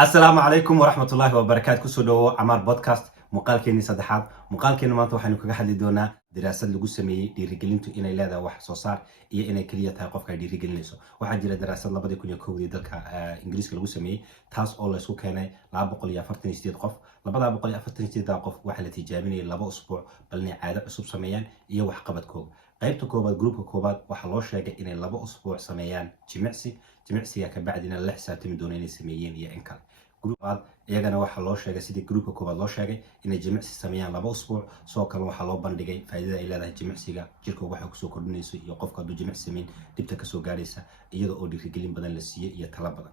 السلام عليكم ورحمة الله وبركاته كسودو عمار بودكاست مقالكيني صدحات مقالكيني maanta waxaynu kaga hadli doonaa daraasad lagu sameeyay dhiirigelintu inay leedahay wax soo saar iyo inay kaliya tahay qofka dhiirigelinayso waxa jira daraasad 2001 dalka Ingiriiska lagu sameeyay taas oo la isku keenay 248 qof 248 qof waxa la tijaabinayay 2 usbuuc balna caado cusub sameeyaan iyo wax qabadkooda qaybta koobaad groupka koobaad waxa loo sheegay inay 2 usbuuc sameeyaan jimicsiga ka bacdina la xisaabtami doona inay sameeyeen iyo in kale جروب iyagana waxa loo sheegay sidii groupka koobaad loo sheegay inay jimicsi sameeyaan 2 usbuuc soo kale waxa loo bandhigay faa'iidada ay leedahay jimicsiga jirka waxa ku soo kordhinayso iyo qofka haduu jimicsi sameyn dibta ka soo gaaraysa iyada oo dhiirigelin badan la siiyay iyo talo badan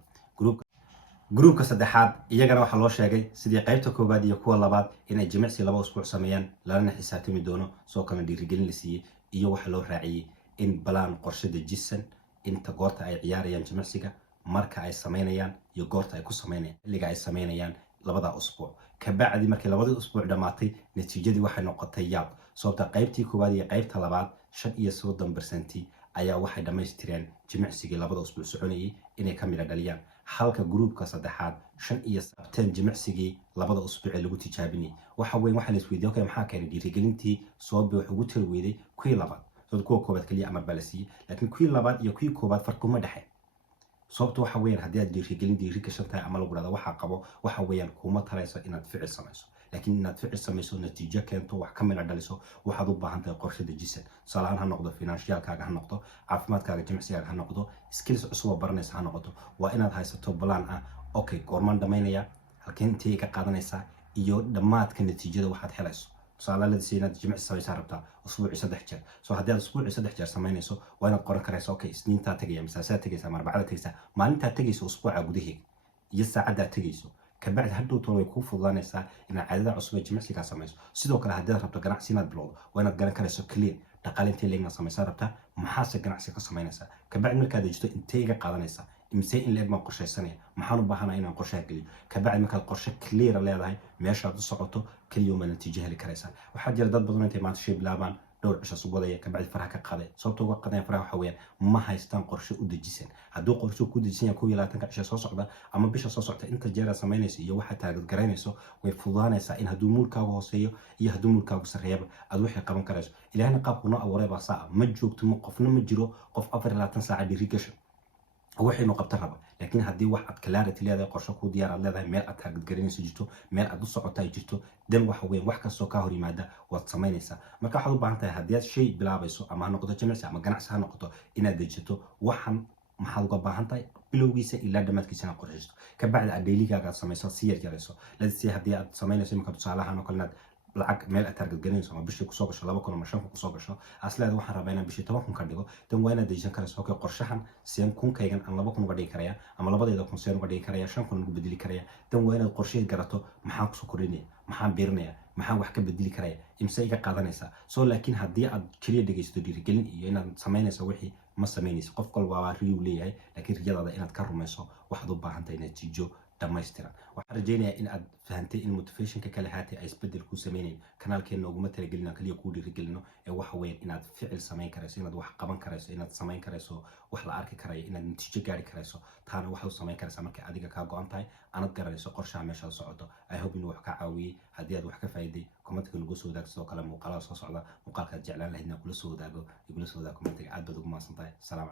groupka saddexaad iyagana waxa loo sheegay sidii qaybta koobaad iyo kuwa labaad inay jimicsi 2 usbuuc sameeyaan lana xisaabtami doono soo kale dhiirigelin la siiyay iyo waxa loo raaciyay in balaan qorshe dejisan inta goorta ay ciyaarayaan jimicsiga marka ay sameynayaan iyo goorta ay ku sameynayaan xilliga ay sameynayaan labada usbuuc ka bacdi markii labada usbuuc dhamaatay natiijadii waxay noqotay yaab sababta qaybtii koobaad iyo qaybta labaad 35% ayaa waxay dhameystireen jimicsigii labada usbuuc soconayay inay ka mid dhaliyaan halka groupka saddexaad 5 jimicsigii labada usbuuc lagu tijaabinay waxa weyn waxa la isweydiiyay okay maxaa keenay dhiirigelintii soo bixi ugu tirweeday kuwii labaad soo kuwa koobaad kaliya ama balasi laakiin kuwii labaad iyo kuwii koobaad farqi uma dhaxay sababtu waxa weeyaan hadii aad dhiirigelin ka shantahay ama lagu raado waxa qabo waxa weeyaan kuma talayso inaad ficil samayso laakiin inaad ficil samayso natiijo keento wax ka mid dhaliso waxaad u baahan tahay qorshe dejisan salahan ha noqdo financialkaaga ha noqdo caafimaadkaaga jimicsigaaga ha noqdo skills cusub oo baranaysa ha noqdo waa inaad haysato plan ah okay goormaan dhameynaya halkeen intii ka qaadanaysa iyo dhamaadka natiijada waxaad helayso salaadada inaad jimicsi samaysaa rabtaa usbuuci 3 jeer soo hadii aad usbuuci 3 jeer sameynayso waa inaad qoran karayso okay isniinta tagaya misaasaa tagaysa arbacada tagaysa maalinta tagayso usbuuca gudaheeda iyo saacada tagayso ka bacdi hadhow tolo way ku fududaanaysaa inaad caadada cusub ee jimicsiga samayso sidoo kale hadii aad rabto ganacsi inaad bilowdo waa inaad garan karayso clear dhaqaalintii leegna samaysaa rabtaa maxaa ganacsi ka sameynaysaa ka bacdi markaad dejisto intee iga qaadanaysaa imse in leeg ma qorsheysanaya maxaan u baahanahay inaan qorshe geliyo ka bacdi markaad qorshe clear leedahay meesha aad u socoto kaliya ma natiijo heli karaysaa waxa jira dad badan intay maanta shay bilaabaan dhowr cisho soo wadaya ka bacdi faraha ka qaaday sababtoo uga qaaday faraha waxa weeyaan ma haystaan qorshe u dejisan hadduu qorshe ku dejisan yahay 12 cisho soo socda ama bisha soo socda inta jeer sameynayso iyo waxa taagad garaynayso way fududaanaysaa in hadduu muulkaaga hooseeyo iyo hadduu muulkaaga sareeyaba aad wixii qaban karayso ilaahna qaabku noo abuuray baa saa ma joogto ma qofna ma jiro qof 24 saac dhiirigasho waxaynu qabtan raba laakiin hadii wax aad clarity leedahay qorshe ku diyaar aad leedahay meel aad taagad garanayso jirto meel aad u socoto ay jirto dan waxa weyn wax kasto ka hor yimaada waad sameynaysaa marka waxaad u baahan tahay hadii aad shay bilaabayso ama noqoto jimicsi ama ganacsi ha noqoto inaad dejiso waxan maxaad uga baahan tahay bilowgiisa ilaa dhamaadkiisa qorsheysto ka bacdi aad daily-gaaga samayso si yar yarayso ladii hadii aad sameynayso imka tusaalahan oo kale lacag meel aad target garanayso ama bishii ku soo gasho 2 kun ama 5 kun ku soo gasho aslaada waxaan rabaa inaan bishii 10 kun ka dhigo tan waa inaad dejisan karayso okay qorshahan 100 kun kaygan aan 2 kun uga dhigi karaya ama 2 kun 100 uga dhigi karaya 5 kun ugu bedeli karaya tan waa inaad qorshe garato maxaan ku soo kordhinaya maxaan biirnaya maxaan wax ka bedeli karaya imse iga qaadanaysa soo laakiin hadii aad kaliya dhageysto dhiirigelin iyo inaad sameynayso wixii ma sameynayso qof walba waa riyo leeyahay laakiin riyadaada inaad ka rumayso waxaad u baahan tahay natiijo dhamaystiran waxaan rajeynayaa in aad fahantay in motivationka kale haatay ay isbedel ku sameeyeen kanaalkeena ugu talagelina kaliya ku dhiirigelino ee waxa weyn inaad ficil sameyn karayso inaad wax qaban karayso inaad sameyn karayso wax la arki karayo inaad natiijo gaari karayso taana waxa uu sameyn karaysaa marka adiga ka go'an tahay anad garanayso qorshaha meesha socoto I hope inuu wax ka caawiyay hadii aad wax ka faa'iiday comment-ka nagu soo wadaagso kala muuqaalada soo socda muuqaalka jeclaan lahaydna kula soo wadaago igula soo wadaago comment-ga aad baad ugu maasantahay salaam